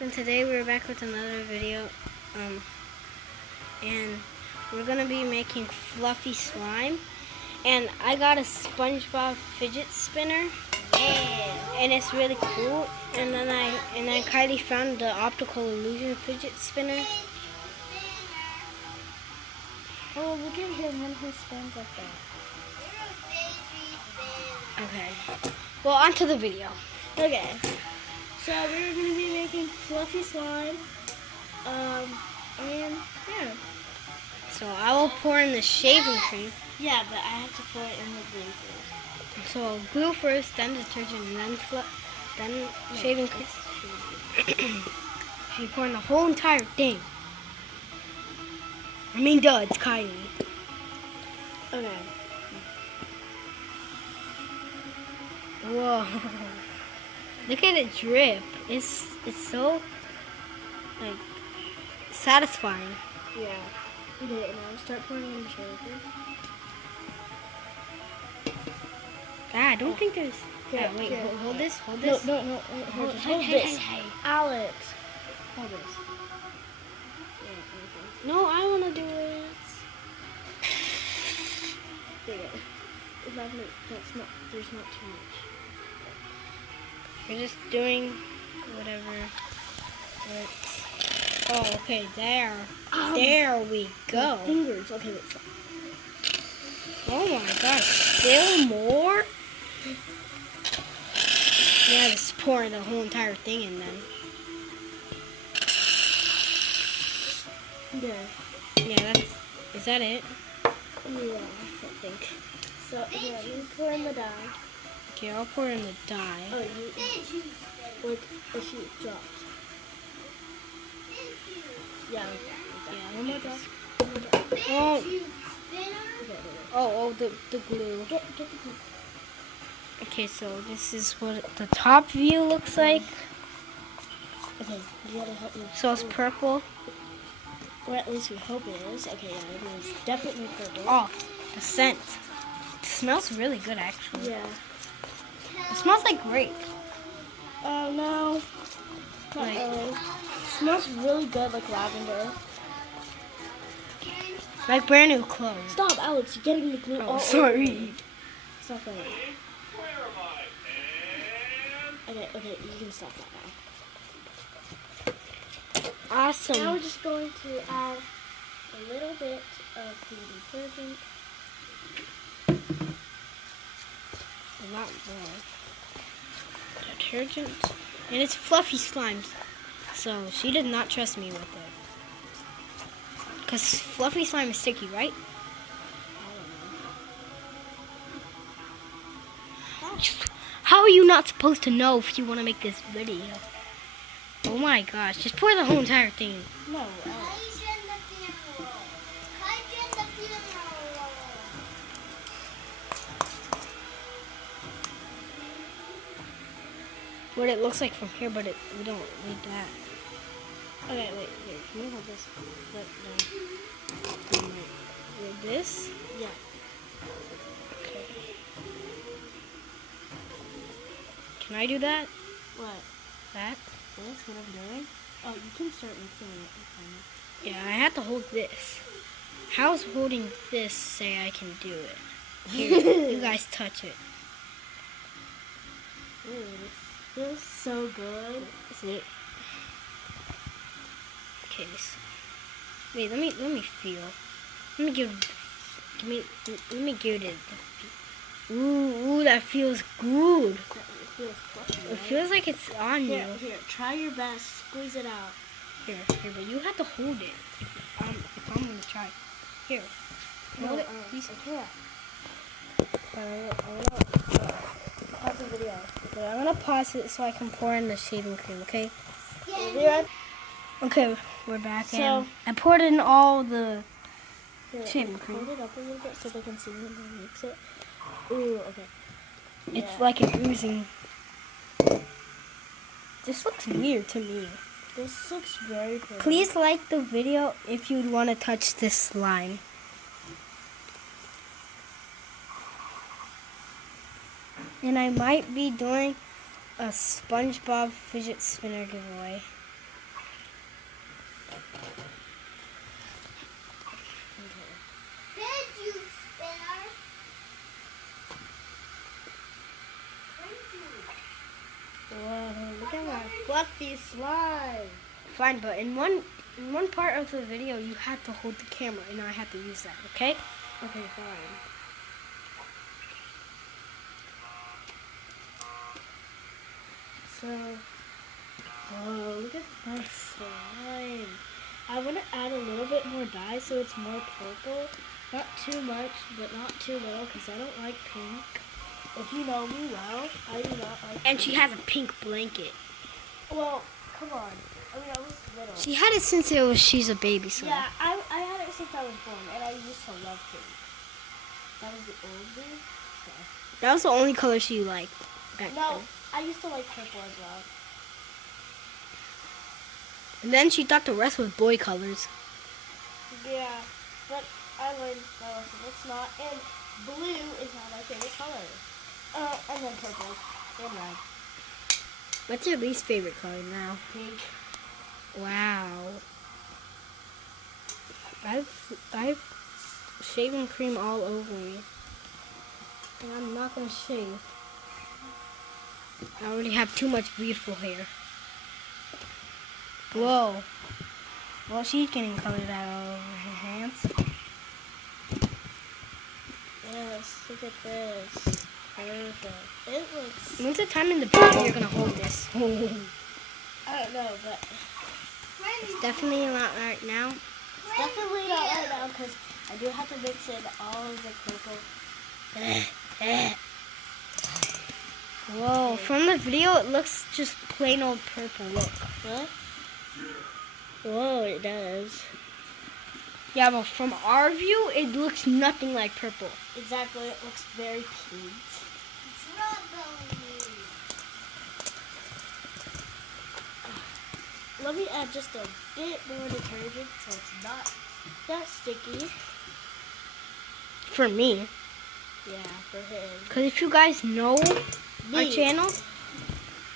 And today we're back with another video, and we're gonna be making fluffy slime. And I got a SpongeBob fidget spinner, and it's really cool. And then Kylie found the optical illusion fidget spinner. Oh, look at him when he spins like that. Okay. Well, on to the video. Okay. So we're going to be making fluffy slime. And yeah. So I will pour in the shaving cream. Yeah, but I have to pour it in the glue first. So glue first, then detergent, and then shaving cream. So you pour in the whole entire thing. I mean, duh, it's Kylie. Okay. Whoa. Look at it drip. It's so, like, satisfying. Yeah. Okay, now start pouring in the shaving cream. I don't think there's... Here, wait, here. hold this. No, hold this. Hey. Alex. Hold this. No, I want to do it. There you go. That's not, there's not too much. We're just doing whatever works. Oh, okay, there. There we go. Fingers. Okay, wait. Oh my gosh, still more? Yeah, just pour the whole entire thing in then. Yeah, is that it? Yeah, I think. So, yeah, you pour in the dye. Okay, I'll pour in the dye. Oh, like, if you drops. Yeah, like that. Yeah, One more drop. Oh, the glue. Get the glue. Okay, so this is what the top view looks like. Okay, you gotta help me. So it's purple. Or at least we hope it is. Okay, yeah, it is definitely purple. Oh, the scent. It smells really good, actually. Yeah. It smells like grape. Oh, no. Not Like- really. Smells really good, like lavender. Like brand new clothes. Stop, Alex, you're getting the glue all over sorry. me. Stop that. Okay, you can stop that now. Now Awesome. we're just going to add a little bit of the detergent. A lot more. Detergent. And it's fluffy slimes. So she did not trust me with it. Because fluffy slime is sticky, right? How are you not supposed to know if you want to make this video? Oh my gosh. Just pour the whole entire thing. No, What it looks like from here, but we don't need that. okay, wait, can you hold this? Wait, no. With this? Yeah. Okay. Can I do that? What? That? This? What I'm doing? Oh, you can start mixing it. Yeah, I have to hold this. How's holding this say I can do it? Here, you guys touch it. Ooh, this feels so good. See? Okay, so wait, let me feel. Let me give it the feel. Ooh, that feels good. It feels fluffy, It right? feels like it's on you. Here, try your best. Squeeze it out. Here, but you have to hold it. If I'm gonna try. Here. Hold it, please. I can't. Pause the video. Okay, I'm gonna pause it so I can pour in the shaving cream, okay? We'll be right. Okay, we're back. So- And I poured in all the Here, shaving cream. hold it up a little bit so they can see when they mix it. Ooh, okay. It's Yeah. like an oozing. This looks weird to me. This looks very pretty. Please like the video if you'd want to touch this slime. And I might be doing a SpongeBob fidget spinner giveaway. Fidget spinner. Whoa, look at my fluffy slime. Fine, but in one part of the video, you had to hold the camera, and I had to use that, okay? Okay, fine. So, whoa, look at my slime. I want to add a little bit more dye so it's more purple. Not too much, but not too little, because I don't like pink. If you know me well, I do not like And pink. she has a pink blanket. Well, come on. I mean, I was little. She had it since she's a baby, so. Yeah, I had it since I was born, and I used to love pink. That was the old me. So. That was the only color she liked back No, then. I used to like purple as well. And then she thought the rest was boy colors. Yeah, but I learned my lesson. It's not, and blue is not my favorite color. And then purple and red. What's your least favorite color now? Pink. Wow. I've shaving cream all over me. And I'm not gonna shave. I already have too much beautiful hair. Whoa. Well, she's getting colored out all over her hands. Yes, look at this. Perfect. It looks, When's the time in the video you're gonna hold this? I don't know, but It's definitely not right now. definitely not right now because I do have to mix in all of the purple. Whoa, from the video it looks just plain old purple. Look. What? Whoa, it does. Yeah, but from our view, it looks nothing like purple. Exactly, it looks very pink. Let me add just a bit more detergent so it's not that sticky. For me. Yeah, for him. Because if you guys know our Me. channel,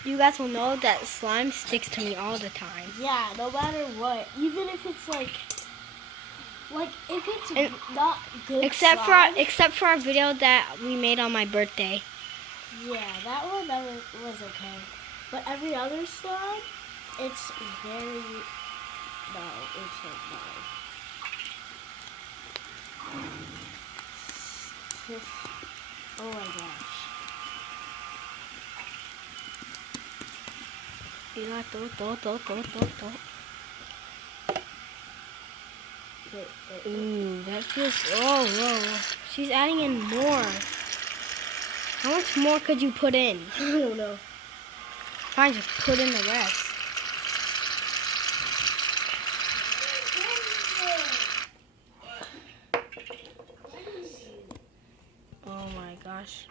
you guys will know that slime sticks to me all the time. Yeah, no matter what. Even if it's like if it's And- not good Except slime, for our video that we made on my birthday. yeah, that one was okay. But every other slime, it's very, no, it's not bad. Oh my gosh. Wait. Ooh, that feels. Oh, whoa. She's adding in more. How much more could you put in? I don't know. Fine, just put in the rest. Oh my gosh.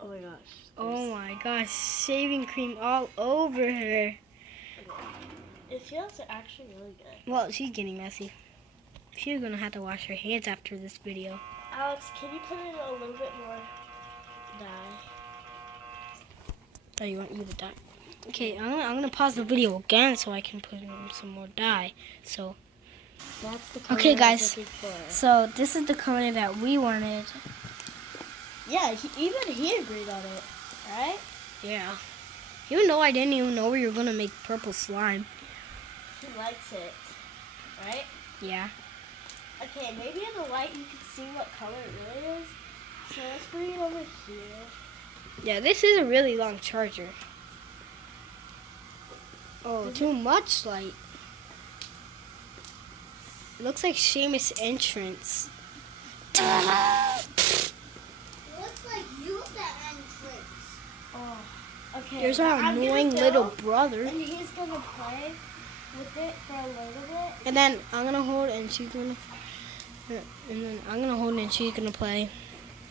Oh my gosh. Oh my gosh. Shaving cream all over her. It feels actually really good. Well, she's getting messy. She's gonna have to wash her hands after this video. Alex, can you put in a little bit more dye? Oh, you want you to dye? Okay, I'm gonna pause the video again so I can put in some more dye. So, That's the color okay, I was guys. looking for. So this is the color that we wanted. Yeah, even he agreed on it, right? Yeah. Even though I didn't even know we were gonna make purple slime. He likes it, right? Yeah. Okay, maybe in the light you can see what color it really is. So let's bring it over here. Yeah, this is a really long charger. Oh, too much light. It looks like Seamus' entrance. Looks like you the entrance. Oh, okay. There's our I'm gonna annoying go, little brother. And he's gonna play with it for a little bit. And then I'm gonna hold and she's gonna, and then I'm gonna hold and she's gonna play.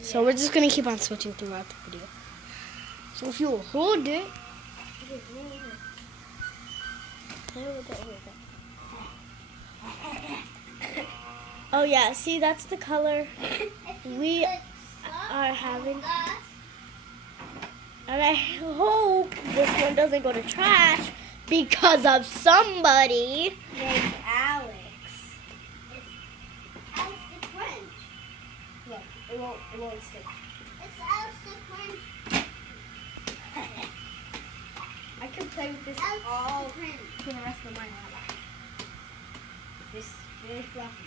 So we're just gonna keep on switching throughout the video. So if you'll hold it, Oh yeah, see that's the color we are having. And I hope this one doesn't go to trash because of somebody named won't stick. It's out stick I can play with this Out all stick for the rest of my life. This really fluffy.